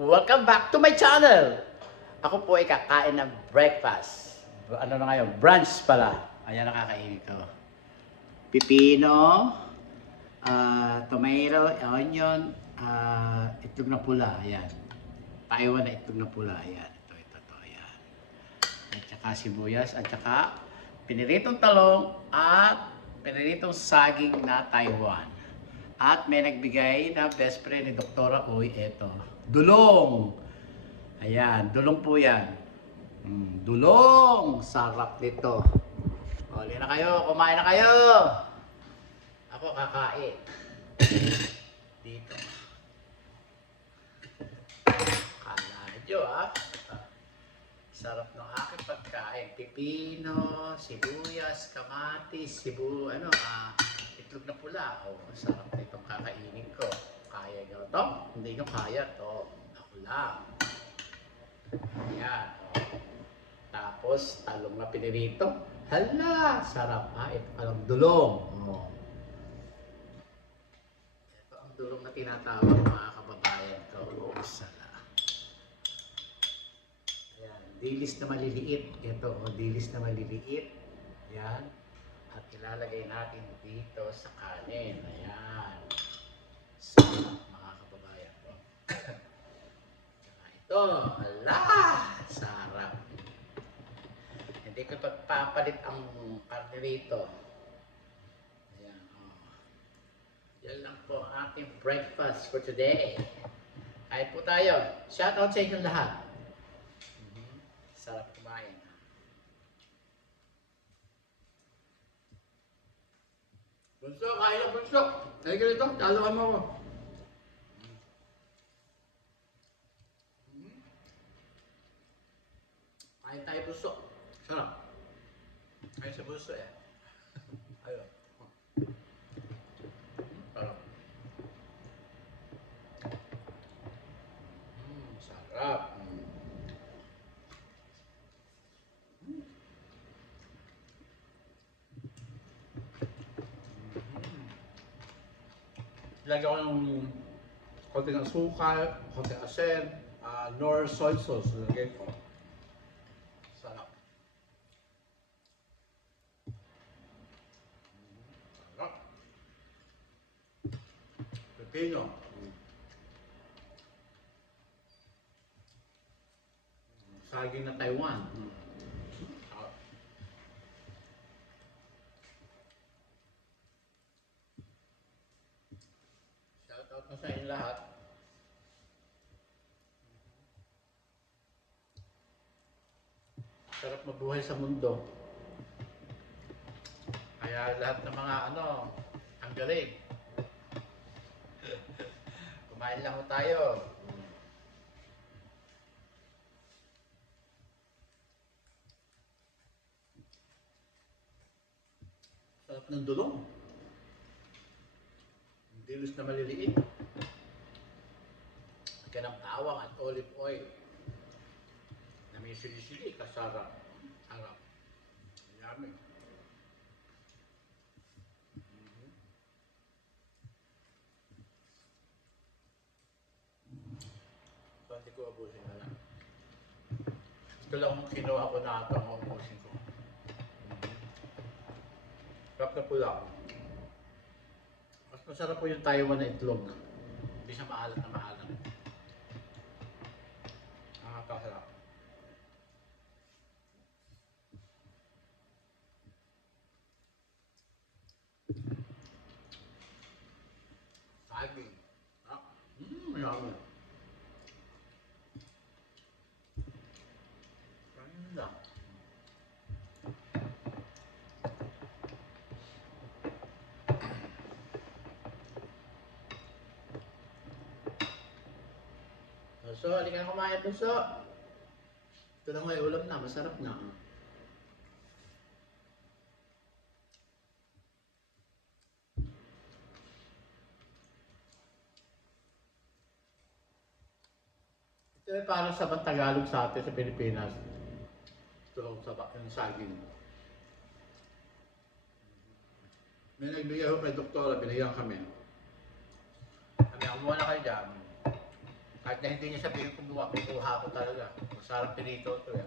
Welcome back to my channel! Ako po ay kakain ng breakfast. Ano na ngayon? Brunch pala. Ayan ang kakainin ko. Pipino, tomato, onion, itlog na pula. Ayan. Taiwan na itlog na pula. Ayan. Ito. Ayan. At saka sibuyas. At saka piniritong talong at piniritong saging na Taiwan. At may nagbigay na best friend ni Doktora Uy, eto. Dulong! Ayan, dulong po yan. Dulong! Sarap nito. Uli na kayo, kumain na kayo! Ako kakain. Dito. Kala nyo sarap ng aking pagkain. Pipino, sibuyas, kamatis, itlog na pula. Oh, sarap nitong kakainin ko. Kaya nyo to? Hindi nyo kaya to. Ako lang. Ayan. Oh. Tapos, talong na pinirito. Hala! Sarap ha. Ito palang dulong. Oh. Ito ang dulong na tinatawag mga kababayan ko. Oh, sarap. Ayan. Dilis na maliliit. Ito, dilis na maliliit. Ayan. At ilalagay natin dito sa kanin. Ayan. Sarap mga kababayan ko. Saka ito. Ala! Sarap. Hindi ko pagpapalit ang karne rito. Ayan. Oh. Yan lang po ang ating breakfast for today. Kain po tayo. Shout out sa inyong lahat. Sarap kumain. Bunso, kain na bunso. Kaya ka rito, talokan mo ako. Kain tayo bunso. Sarap. Kain sa bunso eh. Ayun. Sarap. Sarap. Lagyan ko ng konting asukal, konting asin, nor soy sauce. Lagyan ko. Sarap. Sarap. Pepino. Saging na Taiwan. Sarap. Shoutout na sa inyo lahat. Sarap mabuhay sa mundo. Kaya lahat ng mga ang galing. Kumain lang ho tayo. Sarap ng dulong. Dilis na maliliit. Lagyan ng bawang at olive oil. Na may sili-sili, kasarap. Harap. Yummy. So, hindi ko abusin na lang. Ito lang ang kinuha ko na ito ang abusin ko. Sarap na pula. Mas masarap po yung Taiwan na itlog. Hindi siya maalat na maalat. Nakakasarap. Saging. Mayami. Kain lang. So, halika na kumain po so. Ito na may ulam na, masarap na. Ito ay parang sabang Tagalog sa atin sa Pilipinas. Ito lang yung saging. May nagbigay ako kay Doktora, binigyan kami. Kami, kumuha na kayo dyan. Kahit na hindi niya sabihin kumuha, kukuha ko talaga. Masarap pinito ito eh.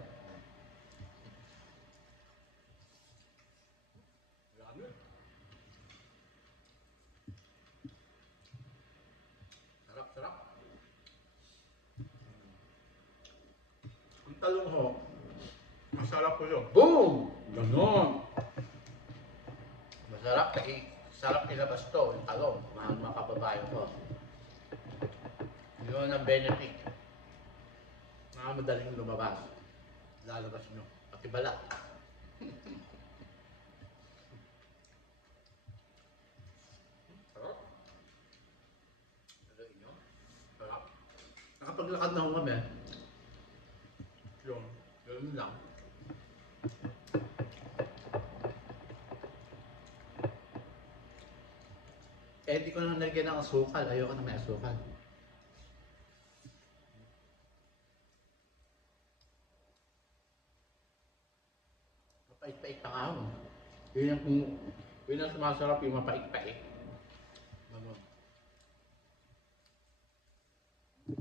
Yummy. Sarap, sarap. Ang talong ho, masarap po yun. Boom! Ganon. Masarap, sarap ilabas to, yung talong, mga kababayan ko. Yun ang benefit. Mga madaling lumabas. Lalabas nyo. Pati balat. Sarap. Alain nyo. Sarap. Nakapaglakad na ho kami. Yun. Yun lang. Eh, di ko na nalagyan ng asukal. Ayoko na may asukal. Mapait-pait pa nga ako. Yun ang sumasarap yung mapait-pait. Ano?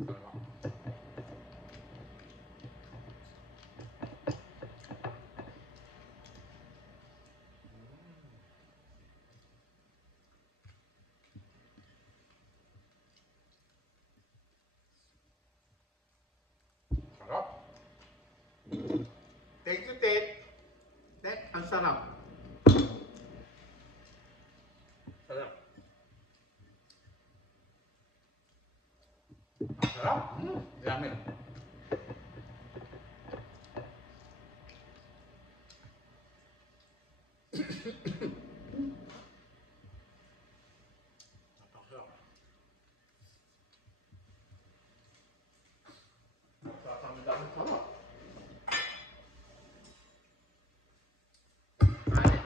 Sarap. Sarap. Thank you, Ted. Ted, ang sarap. Sarap. Ang sarap. Yummy. Napakasarap. Ang sarap. Kanin.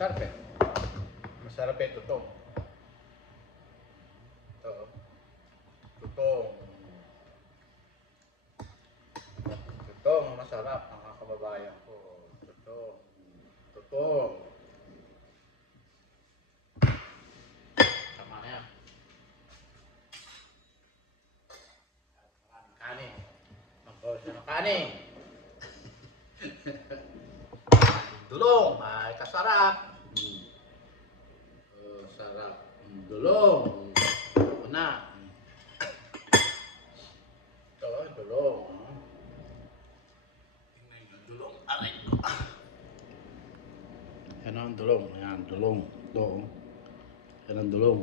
Sarap eh. Masarap eh, totoo. Ito. Totoo. Totoo, masarap. Mga kababayan ko. Totoo. Totoo. Tama na yan. Maraming kanin. Magbawas na ng kanin. Dulong. Ay, kasarap. Oh, sarap. Dulong. Ito na. Ito, dulong. Tingnan yung dulong. Aray ko. Yan ang dulong. Ayan, dulong. Ito. Yan ang dulong.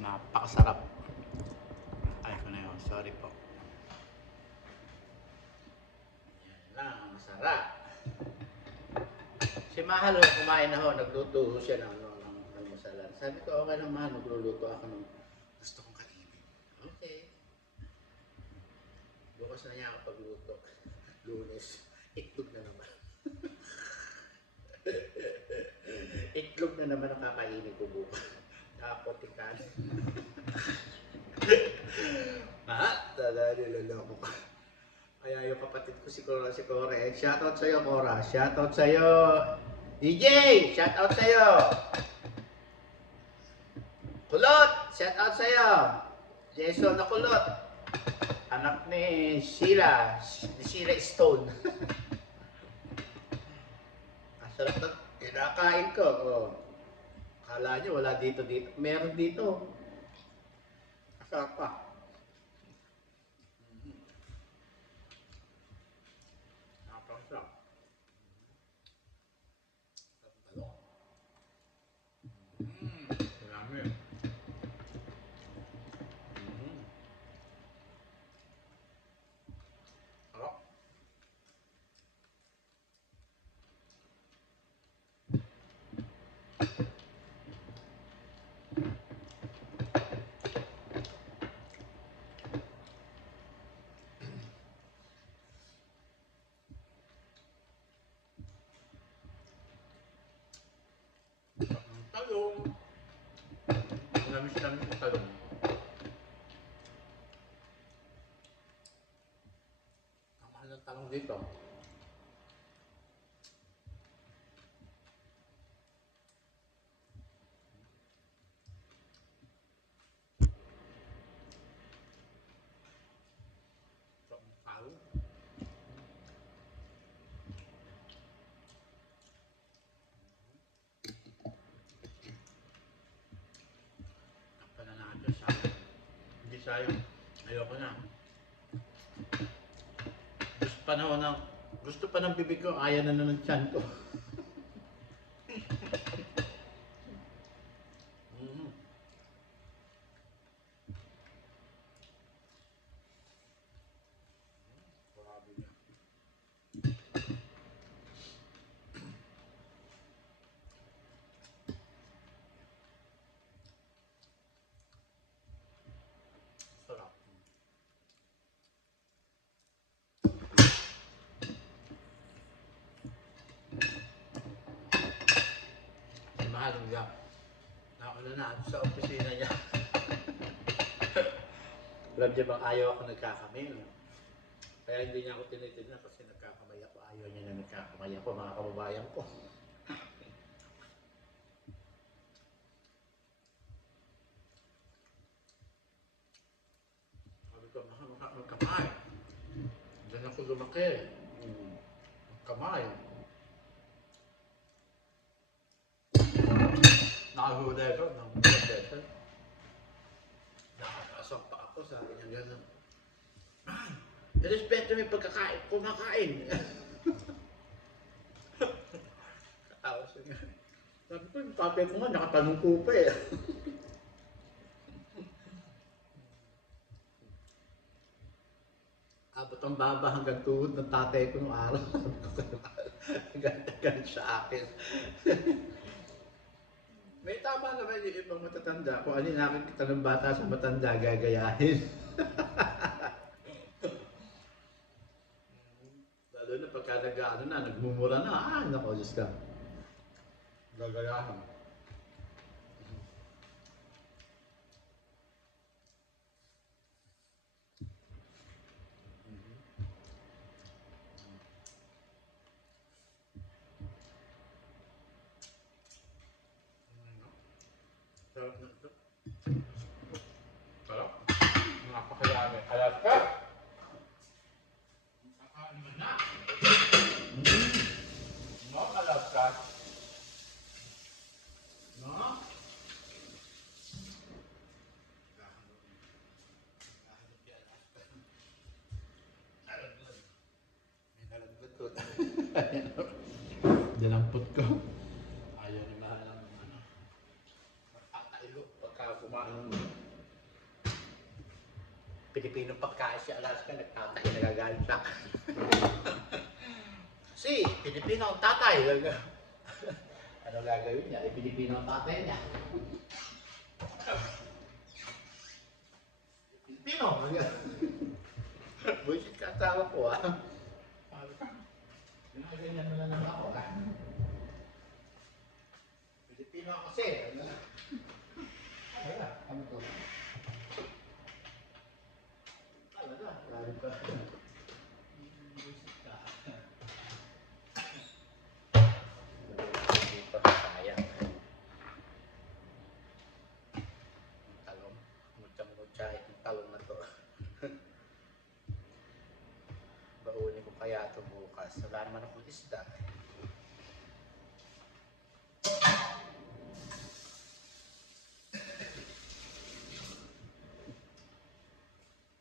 Napakasarap. Ay ko na yun. Sorry po. Yan lang. Masarap. Si Mahal, kumain na ho. Nagluto siya ng masalan. Sabi ko, okay lang Mahal. Magluluto ako ng gusto kong kainin. Okay. Bukas na niya ako pagluto. Lunes. Itlog na naman. Itlog na naman ang kakainin ko bukas. Nakapotikan. Tala niloloko ka. Kaya yung kapatid ko si Cora. Shoutout sa'yo, Cora. Shoutout sa'yo. DJ! Shoutout sa'yo. Kulot! Shoutout sa'yo. Jason na Kulot. Anak ni Sheila. Ni Sheila Stone. Sarap na kinakain ko. Oh. Akala nyo wala dito. Meron dito. Masarap pa. Napakasarap. Sarap talo. Marami. Sarap. Talong. Namis yung talong. Ang mahal ng talong dito. Wow. Kapala natin sayang. Hindi sayang. Ayoko na. Gusto pa ng bibig ko, ayaw na ng tiyan ko. Mm. Grabe niya. Sarap. Mahal niya. Nauna na ako sa opisina niya. Alam niya bang ayaw ako nagkakamay. Kaya hindi niya ako tinitignan kasi nagkakamay ako. Ayaw niya na nagkakamay ako, mga kababayan ko. Sabi ko, magkamay. Diyan ako lumaki. Magkamay. Nakahuli ako ng mga beses. Nakapasok pa ako, sabi niya gano'n. Man, irespeto mo yung pagkakain, kumakain. Katawa siya nga. Sabi ko, yung tatay ko nga, nakatanong ko pa eh. Abot ang baba hanggang tuhod ng tatay ko nung araw. Ganyan sa akin. May tama naman yung ibang matatanda. Kung ano yung nakikita ng bata sa matanda, gagayahin. Lalo na pagka nagmumura na, nako, Diyos ka. Gagayahin. Sarap na ito. Sarap. Napakayami. Alas ka! Kakain mo na. No, alas ka. No? May nalaglag ko. Dinampot ko. Ayaw ni mahal ng ano. Magtatailo pagka kumain mo. Pilipino pagkain si Alaska, nagtatay, nagagalit siya. Si, Pilipino ang tatay. Ano gagawin niya? Pilipino ang tatay niya. Pilipino! Bullshit ka asawa ko ah. Ginaganyan mo na naman ako ah. Pilipino ako kasi. Wala, ano to? Wala, lalo ka. Bullshit ka. Dito, sayang. Talong. Mutya-mutya itong talong na to. Baunin ko kaya ito bukas. Wala naman akong isda.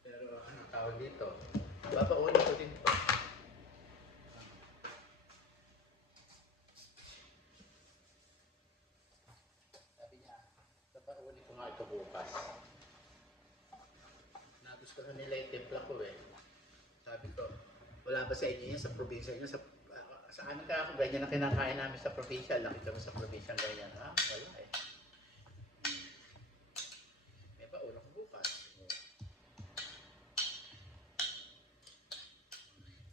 Pero ano tawag dito? Babaunin ko din to. Sabi niya, babaunin ko nga ito bukas. Nagustuhan nila yung timpla ko eh. Sabi ko, wala ba sa inyo yan sa probinsya nyo? Sa amin ka ako, ganyan na kinakain namin sa probinsya. Laki kami sa probinsya ganyan. Ha? Wala eh. May baon ako bukas.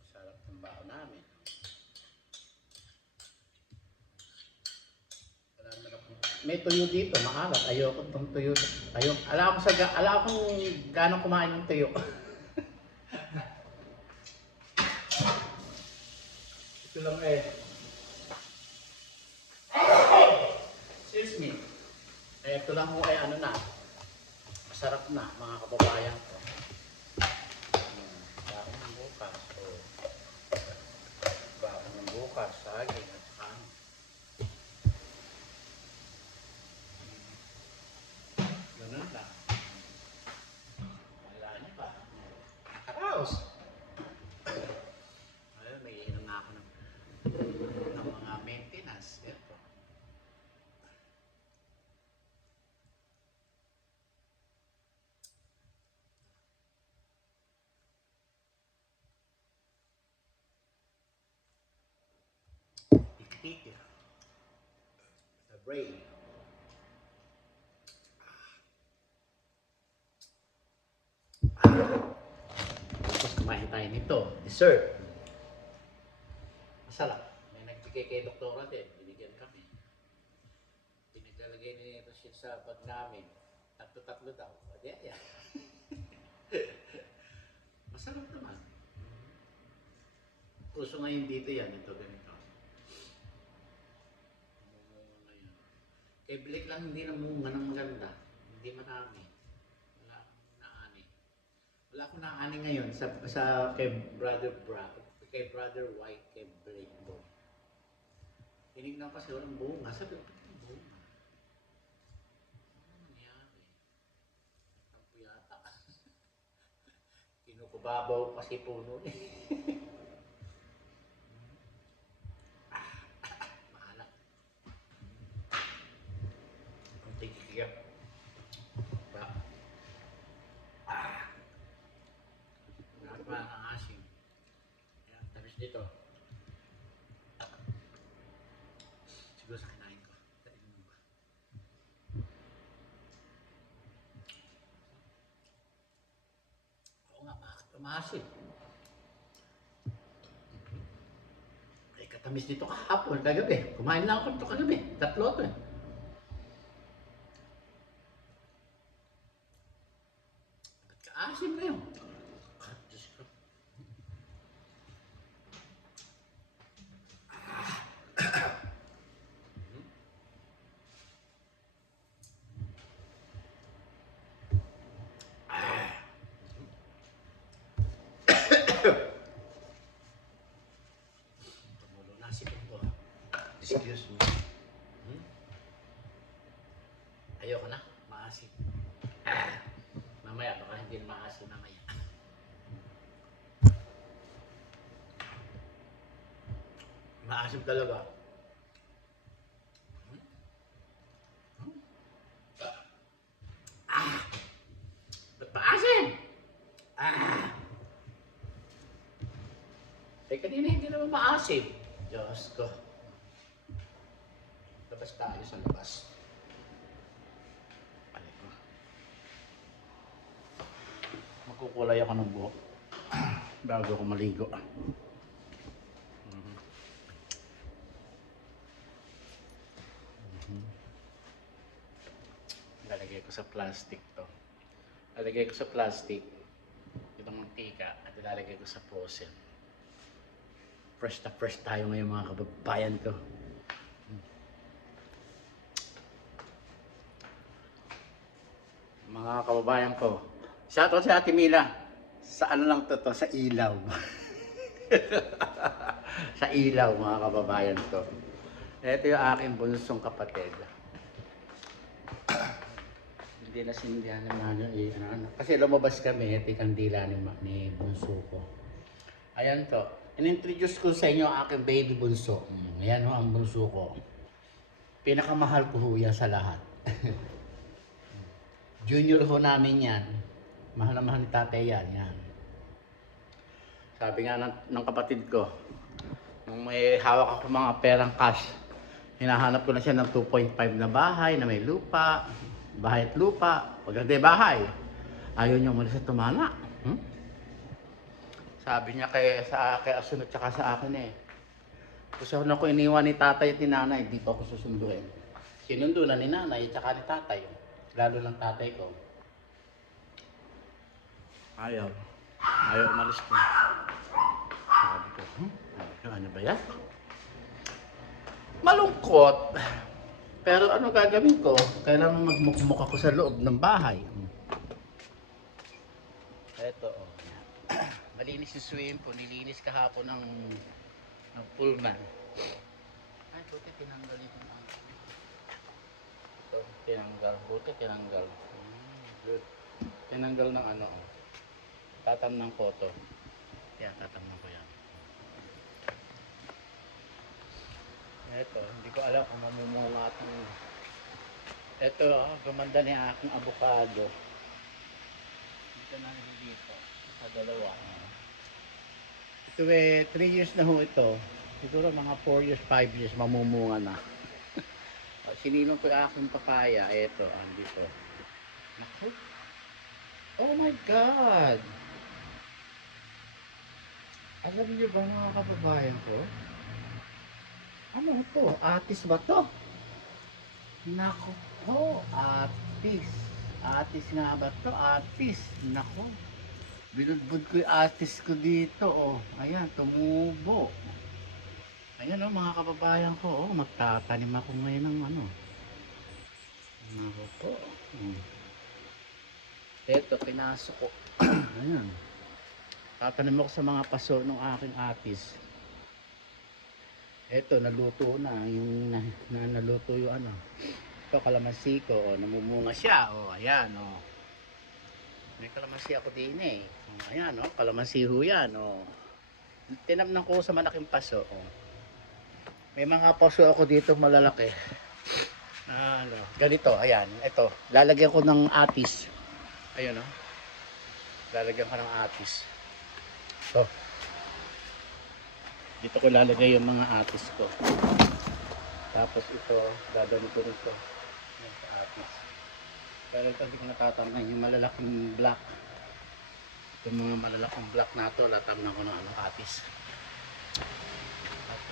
Sarap ng baon namin. Wala naman ako. May tuyo dito, maalat. Ayoko itong tuyo. Alam akong gano'ng kumain ng tuyo. Ito lang eh. Excuse me. Eh, ito lang ho ay ano na. Masarap na mga kababayan ko. Kaya ako ng bukas. Kiki. The brain. Tapos kumain tayo nito. Dessert. Masarap. May nagbigay kay doktora din. Binigyan kami. Pinaglalagay nito siya sa bag namin. Tatlo-tatlo daw. Adi, ayan. Masarap naman. Puso ngayon dito yan. Ito ganito. Ngayon. Kay Blake lang hindi namunga ng maganda. Hindi marami. Wala akong naani. Wala akong naani ngayon sa kay Brother White, kay Blake Boy. Tinignan kasi walang bunga. Sabi ko, ba't yung bunga? Ano nangyari? Nagtampo yata. Kinukubabaw kasi puno eh. Mahalak. Ang tigigyan. Lahat pa ang asim. Kaya tamis dito. Siguro sa kinain ko. Kainin mo ba? Oo nga, bakit maasim? Ay, katamis dito kahapon, kagabi. Kumain lang ako ito kagabi. 3 to eh. Ba't kaasim na yun? Diyos ko. Tumulo na si Pumbo. Excuse me. Ayoko na. Maasim. Mamaya, baka hindi na maasim mamaya. Maasim talaga. Ba't maasim? Eh, kanina hindi naman maasim. Diyos ko. Labas tayo sa labas. Balik ko. Magkukulay ako ng buhok bago ako maligo. Lalagay ko sa plastic to. Lalagay ko sa plastic itong mantika at ilalagay ko sa frozen. Fresh na fresh tayo ngayon mga kababayan ko. Mga kababayan ko, shoutout sa Ate Mila. Sa ano lang to, sa ilaw. Sa ilaw mga kababayan ko. Ito yung aking bunsong kapatid. Hindi na sindihan naman ano. Kasi lumabas kami, ito yung kandila ni bunso ko. Ayan to. In-introduce ko sa inyo ang aking baby bunso. Ayan ho ang bunso ko. Pinakamahal ko ho yan sa lahat. Junior ho namin yan. Mahal na mahal ni tatay yan. Yan. Sabi nga ng kapatid ko, nung may hawak ako mga perang cash, hinahanap ko na siya ng 2.5 na bahay na may lupa, bahay at lupa. Pag hindi bahay, ayaw niya umalis sa tumana. Sabi niya kay Asun at saka sa akin eh. Kasi ako iniwan ni tatay at ni nanay, di pa ako susunduin. Sinundo na ni nanay at saka ni tatay. Lalo ng tatay ko. Ayaw. Ayaw umalis ko. Sabi ko, ano ba yan? Malungkot. Pero ano gagawin ko? Kailangan magmukmuk ako sa loob ng bahay. Eto, oh. Malinis yung swimming pool. Nilinis kahapon ng pullman. Ay, buti tinanggal ito ng ito, tinanggal. Buti tinanggal. Good. Tinanggal ng ano. Tatam ng photo. Yan, tatamnan ko yan. Ito, hindi ko alam kung mamumunga itong... Ito, gumanda ni aking avocado. Dito na dito. Sa dalawa. Ito 3 years na ho ito. Siguro mga 4 years, 5 years mamumunga na. Sinilong ko yung aking papaya. Eto, andito. Naku. Oh my God! Alam niyo ba mga kababayan ko? Ano to? Atis ba to? Naku po, atis. Atis nga ba to? Atis. Naku. Binudbud ko yung atis ko dito. Oh. Ayan, tumubo. Ayan oh, mga kababayan ko. Oh, magtatanim ako ngayon ng ano. Naku po. Ito, pinasok ko. Ayan. Tatanim ako sa mga paso ng aking atis. Ito, naluto na. Yung naluto yung ano. Ito, kalamansi ko. Oh, namumunga siya. Oh, ayan. Oh. May kalamansi ako din eh. Oh, ayan, oh, kalamansi ho yan. Oh. Tinamnan ko sa malaking paso. Oh. May mga paso ako dito malalaki. Ano, ganito, ayan. Ito, lalagyan ko ng atis. Ayun, oh. Lalagyan ko ng atis. So, dito ko lalagay yung mga atis ko. Tapos ito, dadali ko rito. Yung atis. Pero ito hindi ko natatamnan yung malalaking black. Itong mga malalaking black na ito, latamnan ko ng ano, atis. At,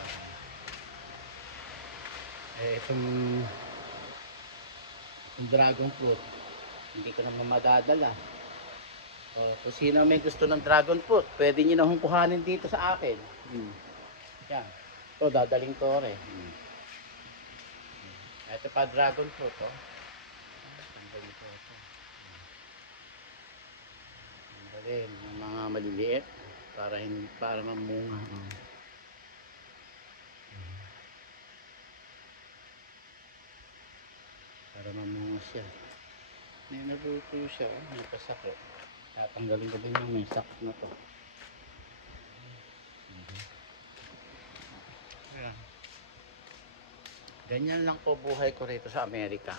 itong dragon fruit, hindi ko naman madadala. Kung sino may gusto ng dragon fruit, pwede nyo na hong kuhanin dito sa akin. Yan. Ito, dadaling ko rin. Ito pa dragon fruit, oh. Tanggalin ko ito. Tanggalin yung mga maliliit para mamunga. Para mamunga siya. May naluto siya, may pasako. Tatanggalin ko din yung may sakit na to. Ayan. Ganyan lang po buhay ko rito sa Amerika.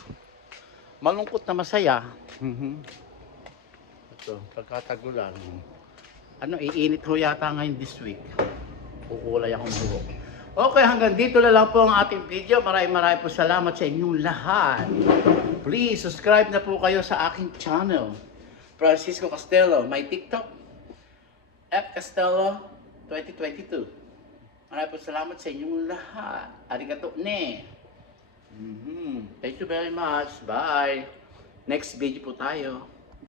Malungkot na masaya. Ito, pagkatagulan. Ano, iinit ho yata ngayon this week. Kukulay akong buhok. Okay, hanggang dito na lang po ang ating video. Maraming po salamat sa inyong lahat. Please, subscribe na po kayo sa aking channel. Francisco Castello, my TikTok, Castello 2022. Maraming po salamat sa inyong lahat. Arigato ne. Thank you very much. Bye. Next video po tayo.